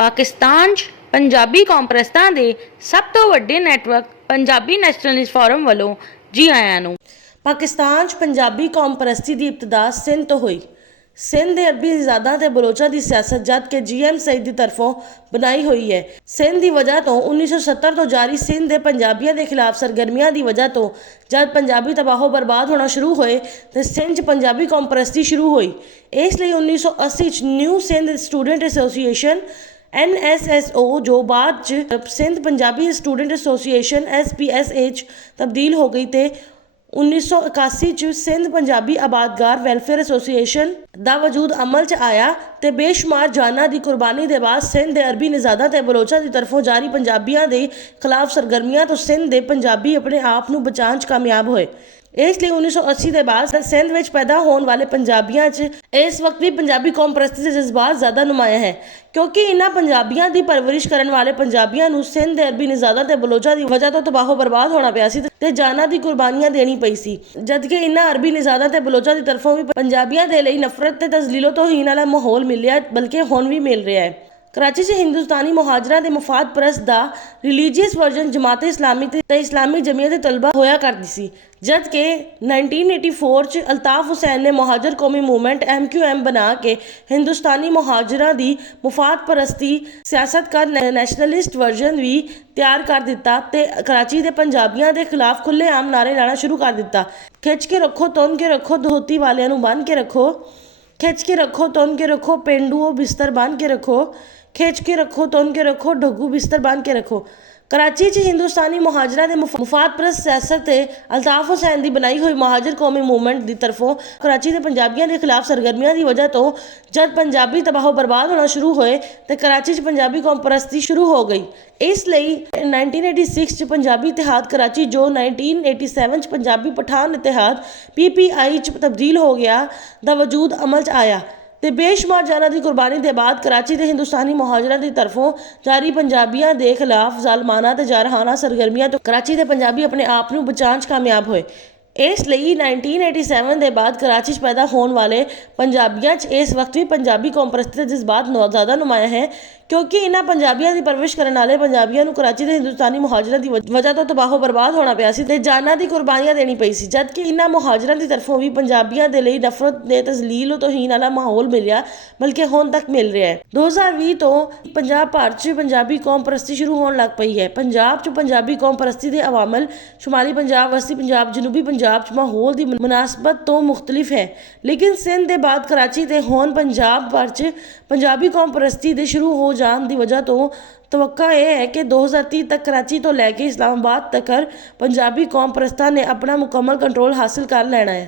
ਪਾਕਿਸਤਾਨ 'ਚ ਪੰਜਾਬੀ ਕੌਮਪ੍ਰਸਤਾਂ ਦੇ ਸਭ ਤੋਂ ਵੱਡੇ ਨੈਟਵਰਕ ਪੰਜਾਬੀ ਨੈਸ਼ਨਲਿਸਟ ਫੋਰਮ ਵੱਲੋਂ ਜੀ ਆਇਆਂ ਨੂੰ। पाकिस्तान च पंजाबी कौम परस्ती की इब्तदा सिंध तो हुई। सिंध के अरबी ज़ादा ते बलोचा की सियासत जद के GM सईद की तरफों बनाई हुई है। सिंध की वजह तो 1970 तो जारी सिंध के पंजाबियों के खिलाफ सरगर्मियों की वजह तो जब पंजाबी तबाहो बर्बाद होना शुरू होए तो सिंध च पंजाबी कौम परस्ती शुरू हुई। इसलिए 1980 च new Sindh student association NSSO जो बाद च Sindh Punjabi student association SPSA तब्दील हो गई। तो 1981 च सिंध पंजाबी आबादगार वैलफेयर एसोसीएशन का वजूद अमल च आया। तो बेशुमार जाना की कुर्बानी के बाद सिंध के अरबी निजादा ते बलोचा की तरफों जारी पंजाबियों के खिलाफ सरगर्मियों तो सिंध के पंजाबी अपने आप को बचाने च कामयाब होए। इसलिए 1980 के बाद सिंध में पैदा होने वाले पंजाबियों इस वक्त भी पंजाबी कौम परस्ती के जज्बात ज़्यादा नुमाया है, क्योंकि इन्होंने पंजाबियों की परवरिश करने वाले पंजाबियों सिंध के अरबी निजादा ते बलोचा की वजह तो तबाहो बर्बाद होना पिया सी ते जाना की कुर्बानियां देनी पई सी। जबकि इन्होंने अरबी निजादा ते बलोचा की तरफों भी पंजाबियों के लिए नफरत ते तजलीलो तौहीन वाला माहौल मिलिया, बल्कि हुण भी मिल रहा है। कराची से हिंदुस्तानी मुहाजरा के मुफाद परस्त का रिलीजियस वर्जन जमात इस्लामी ते इस्लामी जमीयत तलबा होया करती सी। जबकि 1984 च अल्ताफ हुसैन ने मुहाजर कौमी मूवमेंट MQM बना के हिंदुस्तानी मुहाजरा की मुफाद परस्ती सियासत का नैशनलिस्ट वर्जन भी तैयार कर दिता ते कराची के पंजाबियों के खिलाफ खुलेआम नारे लाना शुरू कर दिता। खिंच के रखो तुन के रखो, धोती वालियां बन के रखो, खिंच के रखो तुन के रखो, पेंडुओ बिस्तर बन के रखो, खिंच के रखो तुन के रखो, ढग्गू बिस्तर बन के रखो। कराची च हिंदुस्तानी मुहाजरा के मुफाद परस्त सियासत अल्ताफ हुसैन की बनाई हुई मुहाजिर कौमी मूवमेंट की तरफों कराची के पंजाबियों के खिलाफ सरगर्मियों की वजह तो जब पंजाबी तबाहो बर्बाद होना शुरू होए तो कराची च पंजाबी कौम परस्ती शुरू हो गई। इसलिए 1986 च पंजाबी इतिहाद कराची जो 1987 च पंजाबी पठान इतिहाद PPI च तब्दील हो गया दा वजूद अमल च आया। तो बेशुमार जाना की कुर्बानी के बाद कराची के हिंदुस्तानी मुहाजरा की तरफों जारी पंजाबियों के खिलाफ जालमाना ते जारहाना सरगर्मियां तो कराची के पंजाबी अपने आप को बचाने कामयाब होए। इसलिए 1987 के बाद कराची पैदा होने वाले पंजाबियों इस वक्त भी पंजाबी कौम परस्ती के जज्बात ज़्यादा नुमाया है, क्योंकि इन्होंने पंजाबियों की परवरिश करने वाले पंजाबियों को कराची के हिंदुस्तानी मुहाजरा की वजह तो तबाहो बर्बाद होना पिया सी ते जाना की कुर्बानियां देनी पई सी। जबकि इन्होंने मुहाजरा की तरफों भी पंजाबियों के लिए नफरत ने तजलील तौहीन वाला माहौल मिलिया, बल्कि हुण तक मिल रहा है। 2020 तो पंजाब भर च पंजाबी कौम परस्ती शुरू होने लग पई है। पंजाब च पंजाबी कौम परस्ती के अवामल शुमाली पंजाब, वस्ती पंजाब, जनूबी पंजाब च माहौल की मुनासबत तो मुख्तलिफ है, लेकिन सिंध के बाद कराची ते हुण पंजाब भर च पंजाबी कौम परस्ती के शुरू हो जाने की वजह तो तवक्का यह है कि 2030 तक कराची तो लैके इस्लामाबाद तक पंजाबी कौम परस्तां ने अपना मुकम्मल कंट्रोल हासिल कर लेना है।